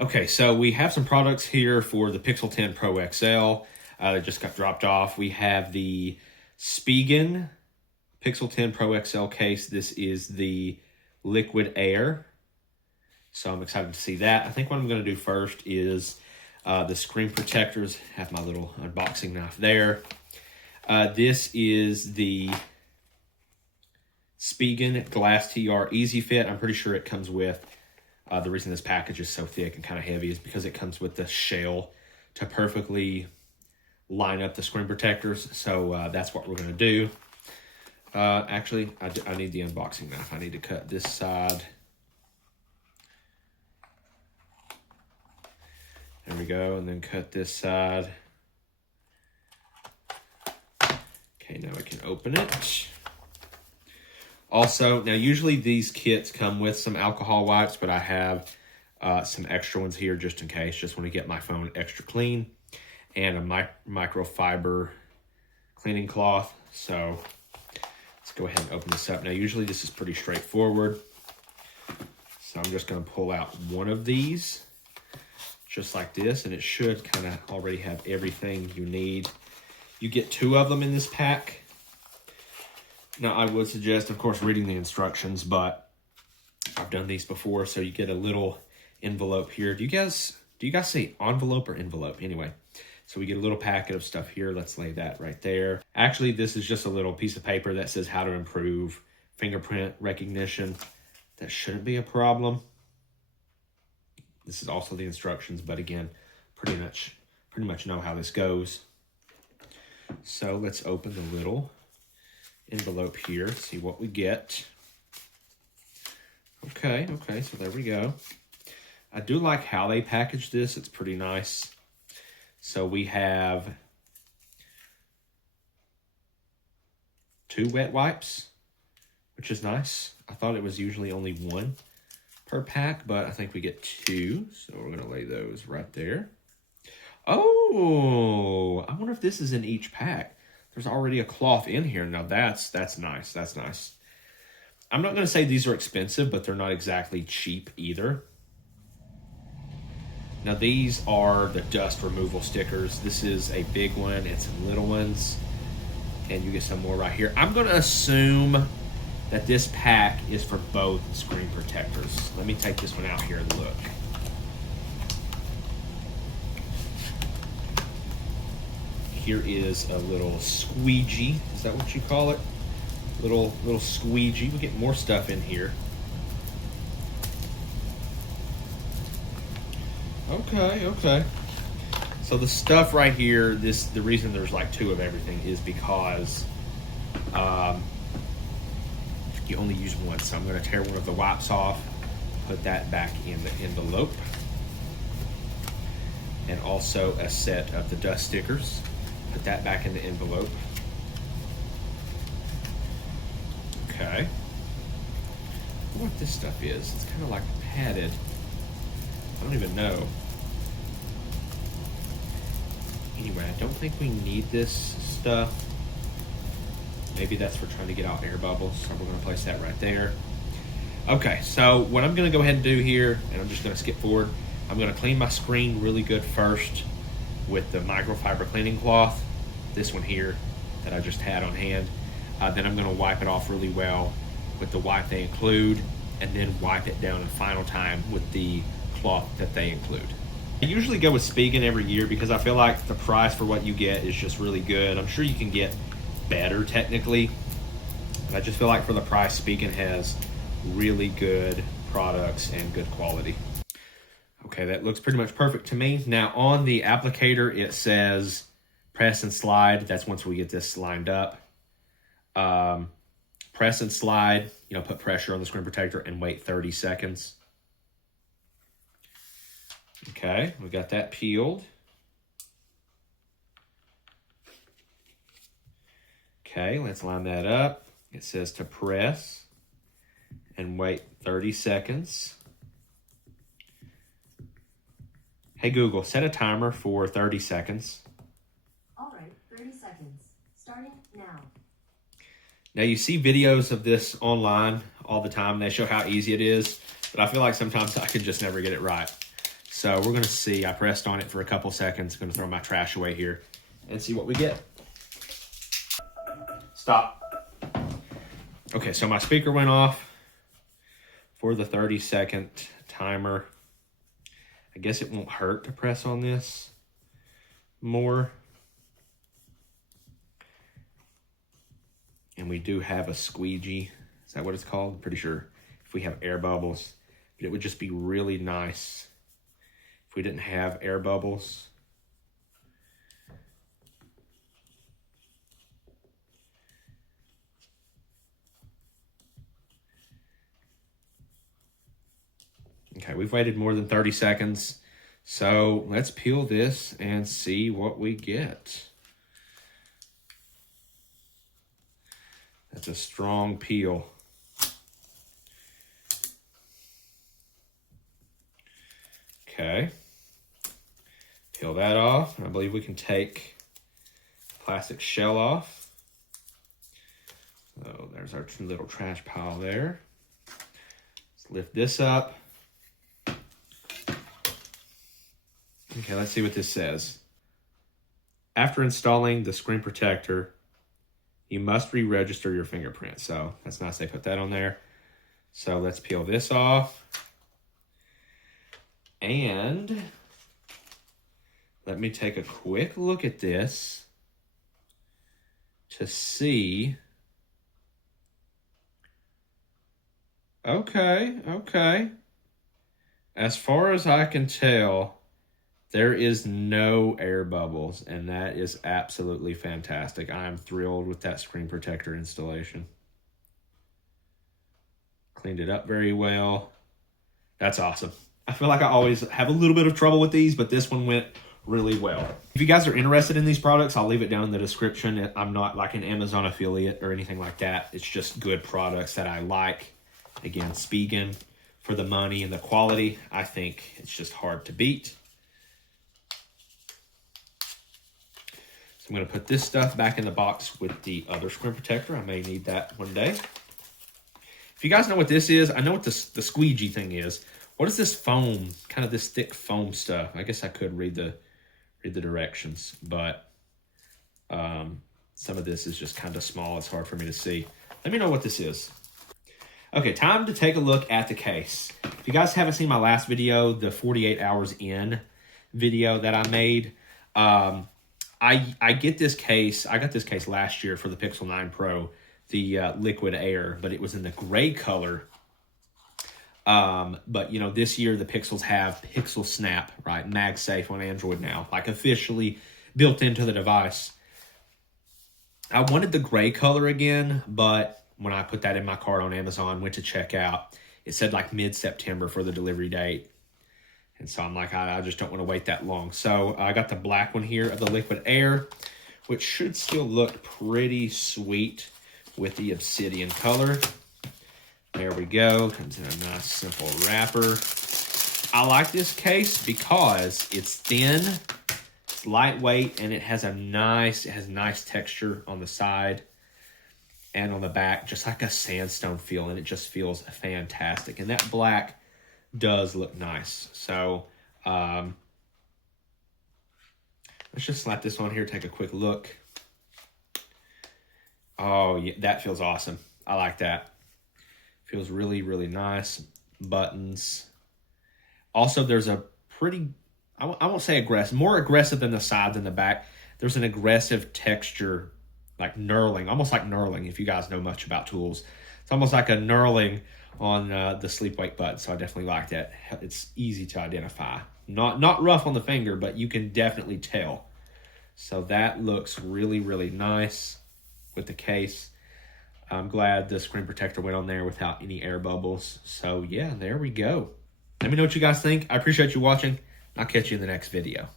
Okay, so we have some products here for the Pixel 10 Pro XL that just got dropped off. We have the Spigen Pixel 10 Pro XL case. This is the liquid air. So I'm excited to see that. I think what I'm going to do first is the screen protectors. Have my little unboxing knife there. This is the Spigen GlassTR Easy Fit. I'm pretty sure it comes with, the reason this package is so thick and kind of heavy is because it comes with the shell to perfectly line up the screen protectors. So that's what we're going to do. Actually, I need the unboxing knife. I need to cut this side. There we go, and then cut this side. Okay, now I can open it. Also, now usually these kits come with some alcohol wipes, but I have some extra ones here just in case. Just want to get my phone extra clean. And a microfiber cleaning cloth. So let's go ahead and open this up. Now usually this is pretty straightforward. So I'm just going to pull out one of these. Just like this. And it should kind of already have everything you need. You get 2 of them in this pack. Now, I would suggest, of course, reading the instructions, but I've done these before, so you get a little envelope here. Do you guys say envelope or envelope? Anyway, so we get a little packet of stuff here. Let's lay that right there. Actually, this is just a little piece of paper that says how to improve fingerprint recognition. That shouldn't be a problem. This is also the instructions, but again, pretty much know how this goes. So let's open the little envelope here, see what we get. Okay, so there we go. I do like how they package this. It's pretty nice. So we have 2 wet wipes, which is nice. I thought it was usually only 1 per pack, but I think we get 2. So we're gonna lay those right there. Oh, I wonder if this is in each pack. There's already a cloth in here. Now that's nice. That's nice. I'm not going to say these are expensive, but they're not exactly cheap either. Now these are the dust removal stickers. This is a big one and some little ones. And you get some more right here. I'm going to assume that this pack is for both screen protectors. Let me take this one out here and look. Here is a little squeegee. Is that what you call it? Little squeegee. We get more stuff in here. Okay. So the stuff right here, the reason there's like 2 of everything is because you only use one. So I'm going to tear one of the wipes off, put that back in the envelope, and also a set of the dust stickers. Put that back in the envelope. Okay. I wonder what this stuff is. It's kind of like padded. I don't even know. Anyway, I don't think we need this stuff. Maybe that's for trying to get out air bubbles. So we're going to place that right there. Okay, so what I'm going to go ahead and do here, and I'm just going to skip forward, I'm going to clean my screen really good first with the microfiber cleaning cloth, this one here that I just had on hand. Then I'm going to wipe it off really well with the wipe they include, and then wipe it down a final time with the cloth that they include. I usually go with Spigen every year because I feel like the price for what you get is just really good. I'm sure you can get better technically, but I just feel like for the price, Spigen has really good products and good quality. Okay, that looks pretty much perfect to me. Now on the applicator, it says press and slide. That's once we get this lined up. Press and slide, put pressure on the screen protector and wait 30 seconds. Okay, we got that peeled. Okay, let's line that up. It says to press and wait 30 seconds. Hey Google, set a timer for 30 seconds. All right, 30 seconds. Starting now. Now you see videos of this online all the time. They show how easy it is, but I feel like sometimes I can just never get it right. So we're gonna see, I pressed on it for a couple seconds, gonna throw my trash away here and see what we get. Stop. Okay, so my speaker went off for the 30-second timer. I guess it won't hurt to press on this more. And we do have a squeegee. Is that what it's called? I'm pretty sure if we have air bubbles. But it would just be really nice if we didn't have air bubbles. Okay, we've waited more than 30 seconds. So let's peel this and see what we get. That's a strong peel. Okay. Peel that off. I believe we can take the plastic shell off. So there's our little trash pile there. Let's lift this up. Okay, let's see what this says. After installing the screen protector, you must re-register your fingerprint. So that's nice they put that on there. So let's peel this off. And let me take a quick look at this to see. Okay. As far as I can tell, there is no air bubbles, and that is absolutely fantastic. I'm thrilled with that screen protector installation. Cleaned it up very well. That's awesome. I feel like I always have a little bit of trouble with these, but this one went really well. If you guys are interested in these products, I'll leave it down in the description. I'm not like an Amazon affiliate or anything like that. It's just good products that I like. Again, Spigen, for the money and the quality, I think it's just hard to beat. I'm going to put this stuff back in the box with the other screen protector. I may need that one day. If you guys know what this is, I know what the squeegee thing is. What is this foam, kind of this thick foam stuff? I guess I could read the directions, but some of this is just kind of small. It's hard for me to see. Let me know what this is. Okay, time to take a look at the case. If you guys haven't seen my last video, the 48 hours in video that I made, I get this case. I got this case last year for the Pixel 9 Pro, the liquid air, but it was in the gray color. But you know, this year the Pixels have Pixel Snap, right? MagSafe on Android now, like officially built into the device. I wanted the gray color again, but when I put that in my cart on Amazon, went to check out, it said like mid-September for the delivery date. And so I'm like, I just don't want to wait that long. So I got the black one here of the liquid air, which should still look pretty sweet with the obsidian color. There we go. Comes in a nice simple wrapper. I like this case because it's thin, it's lightweight, and it has nice texture on the side and on the back, just like a sandstone feel, and it just feels fantastic. And that black does look nice. So let's just slap this on here, take a quick look. Oh yeah, that feels awesome. I like that. Feels really, really nice. Buttons. Also, there's a pretty, I won't say aggressive, more aggressive than the sides and the back. There's an aggressive texture, like knurling, almost like knurling, if you guys know much about tools. It's almost like a knurling on the sleep-wake button, so I definitely like that. It's easy to identify. Not rough on the finger, but you can definitely tell. So that looks really, really nice with the case. I'm glad the screen protector went on there without any air bubbles. So yeah, there we go. Let me know what you guys think. I appreciate you watching. I'll catch you in the next video.